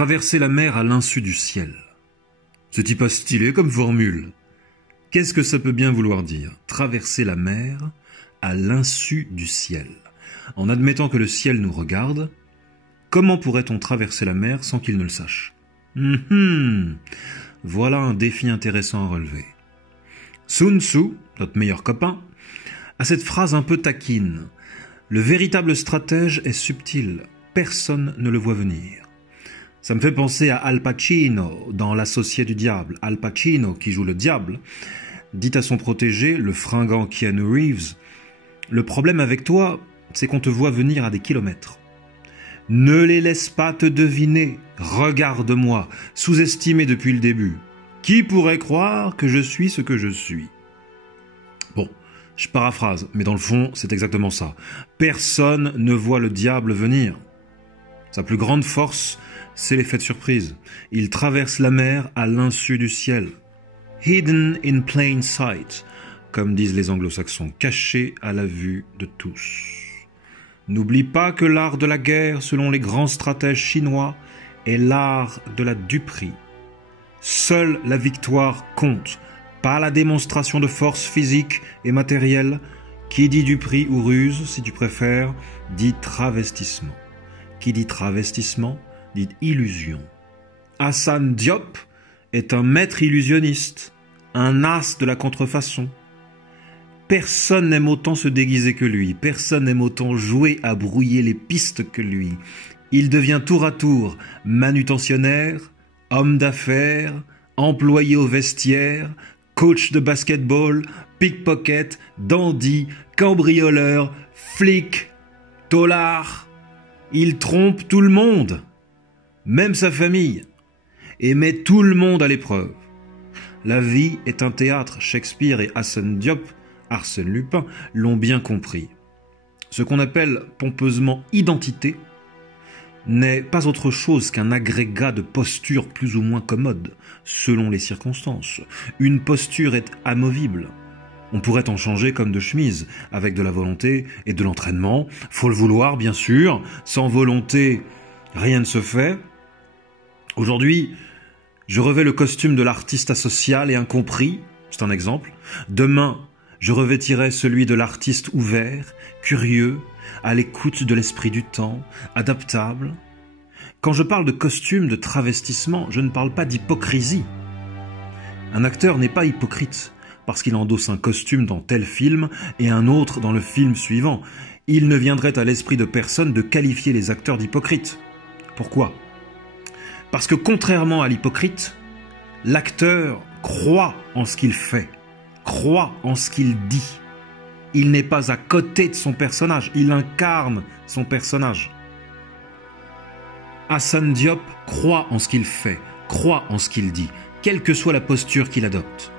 Traverser la mer à l'insu du ciel. C'est-il pas stylé comme formule? Qu'est-ce que ça peut bien vouloir dire? Traverser la mer à l'insu du ciel. En admettant que le ciel nous regarde, comment pourrait-on traverser la mer sans qu'il ne le sache? Voilà un défi intéressant à relever. Sun Tzu, notre meilleur copain, a cette phrase un peu taquine. Le véritable stratège est subtil, personne ne le voit venir. Ça me fait penser à Al Pacino dans L'Associé du diable. Al Pacino, qui joue le diable, dit à son protégé, le fringant Keanu Reeves, « Le problème avec toi, c'est qu'on te voit venir à des kilomètres. Ne les laisse pas te deviner. Regarde-moi, sous-estimé depuis le début. Qui pourrait croire que je suis ce que je suis ?» Bon, je paraphrase, mais dans le fond, c'est exactement ça. Personne ne voit le diable venir. Sa plus grande force, c'est l'effet de surprise. Il traverse la mer à l'insu du ciel. Hidden in plain sight, comme disent les anglo-saxons, caché à la vue de tous. N'oublie pas que l'art de la guerre, selon les grands stratèges chinois, est l'art de la duperie. Seule la victoire compte, pas la démonstration de force physique et matérielle. Qui dit duperie ou ruse, si tu préfères, dit travestissement. Qui dit travestissement, dit illusion. Hassan Diop est un maître illusionniste, un as de la contrefaçon. Personne n'aime autant se déguiser que lui, personne n'aime autant jouer à brouiller les pistes que lui. Il devient tour à tour manutentionnaire, homme d'affaires, employé au vestiaire, coach de basketball, pickpocket, dandy, cambrioleur, flic, tôlard. Il trompe tout le monde, même sa famille, et met tout le monde à l'épreuve. La vie est un théâtre. Shakespeare et Hassan Diop, Arsène Lupin, l'ont bien compris. Ce qu'on appelle pompeusement identité n'est pas autre chose qu'un agrégat de postures plus ou moins commodes, selon les circonstances. Une posture est amovible. On pourrait en changer comme de chemise, avec de la volonté et de l'entraînement. Faut le vouloir, bien sûr. Sans volonté, rien ne se fait. Aujourd'hui, je revais le costume de l'artiste asocial et incompris. C'est un exemple. Demain, je revêtirai celui de l'artiste ouvert, curieux, à l'écoute de l'esprit du temps, adaptable. Quand je parle de costume, de travestissement, je ne parle pas d'hypocrisie. Un acteur n'est pas hypocrite parce qu'il endosse un costume dans tel film et un autre dans le film suivant. Il ne viendrait à l'esprit de personne de qualifier les acteurs d'hypocrites. Pourquoi ? Parce que contrairement à l'hypocrite, l'acteur croit en ce qu'il fait, croit en ce qu'il dit. Il n'est pas à côté de son personnage, il incarne son personnage. Hassan Diop croit en ce qu'il fait, croit en ce qu'il dit, quelle que soit la posture qu'il adopte.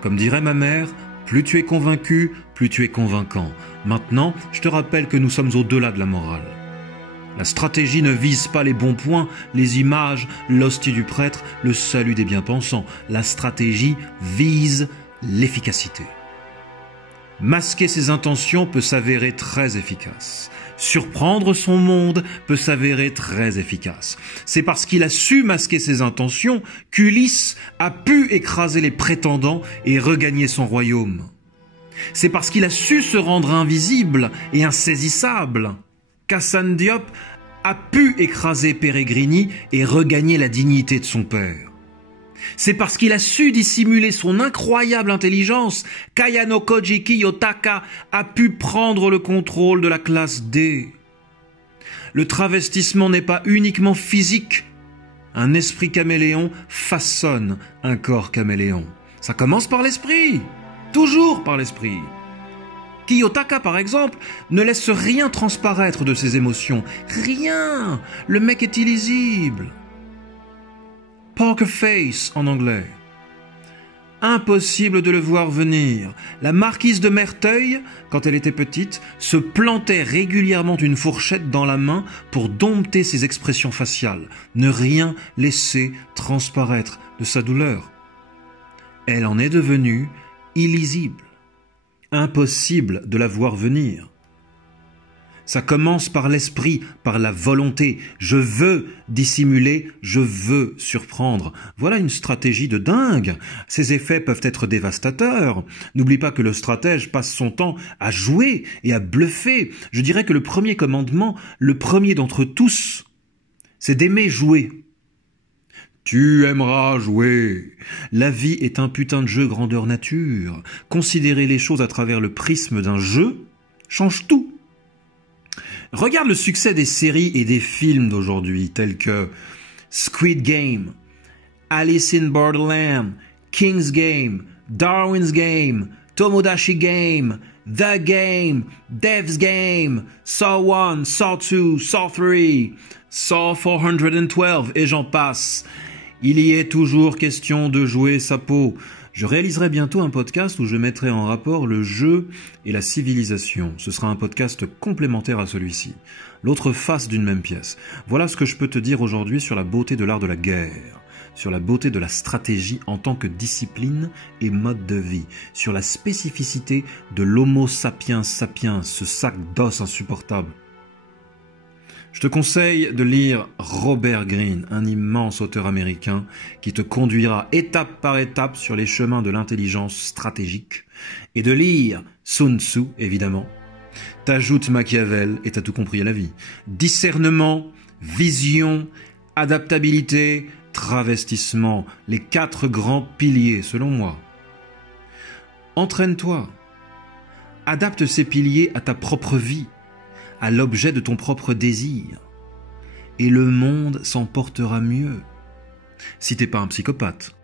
Comme dirait ma mère, plus tu es convaincu, plus tu es convaincant. Maintenant, je te rappelle que nous sommes au-delà de la morale. La stratégie ne vise pas les bons points, les images, l'hostie du prêtre, le salut des bien-pensants. La stratégie vise l'efficacité. Masquer ses intentions peut s'avérer très efficace. Surprendre son monde peut s'avérer très efficace. C'est parce qu'il a su masquer ses intentions qu'Ulysse a pu écraser les prétendants et regagner son royaume. C'est parce qu'il a su se rendre invisible et insaisissable qu'Hassan Diop a pu écraser Pérégrini et regagner la dignité de son père. C'est parce qu'il a su dissimuler son incroyable intelligence qu'Ayano Koji Kiyotaka a pu prendre le contrôle de la classe D. Le travestissement n'est pas uniquement physique. Un esprit caméléon façonne un corps caméléon. Ça commence par l'esprit, toujours par l'esprit. Kiyotaka, par exemple, ne laisse rien transparaître de ses émotions. Rien. Le mec est illisible. Poker face en anglais. Impossible de le voir venir. La marquise de Merteuil, quand elle était petite, se plantait régulièrement une fourchette dans la main pour dompter ses expressions faciales, ne rien laisser transparaître de sa douleur. Elle en est devenue illisible. Impossible de la voir venir. Ça commence par l'esprit, par la volonté. Je veux dissimuler, je veux surprendre. Voilà une stratégie de dingue. Ces effets peuvent être dévastateurs. N'oublie pas que le stratège passe son temps à jouer et à bluffer. Je dirais que le premier commandement, le premier d'entre tous, c'est d'aimer jouer. Tu aimeras jouer. La vie est un putain de jeu grandeur nature. Considérer les choses à travers le prisme d'un jeu change tout. Regarde le succès des séries et des films d'aujourd'hui, tels que Squid Game, Alice in Borderland, King's Game, Darwin's Game, Tomodachi Game, The Game, Dev's Game, Saw 1, Saw 2, Saw 3, Saw 412, et j'en passe. Il y est toujours question de jouer sa peau. Je réaliserai bientôt un podcast où je mettrai en rapport le jeu et la civilisation. Ce sera un podcast complémentaire à celui-ci. L'autre face d'une même pièce. Voilà ce que je peux te dire aujourd'hui sur la beauté de l'art de la guerre, sur la beauté de la stratégie en tant que discipline et mode de vie, sur la spécificité de l'homo sapiens sapiens, ce sac d'os insupportable. Je te conseille de lire Robert Greene, un immense auteur américain qui te conduira étape par étape sur les chemins de l'intelligence stratégique, et de lire Sun Tzu, évidemment. T'ajoutes Machiavel et t'as tout compris à la vie. Discernement, vision, adaptabilité, travestissement, les 4 grands piliers selon moi. Entraîne-toi. Adapte ces piliers à ta propre vie, à l'objet de ton propre désir. Et le monde s'en portera mieux. Si t'es pas un psychopathe.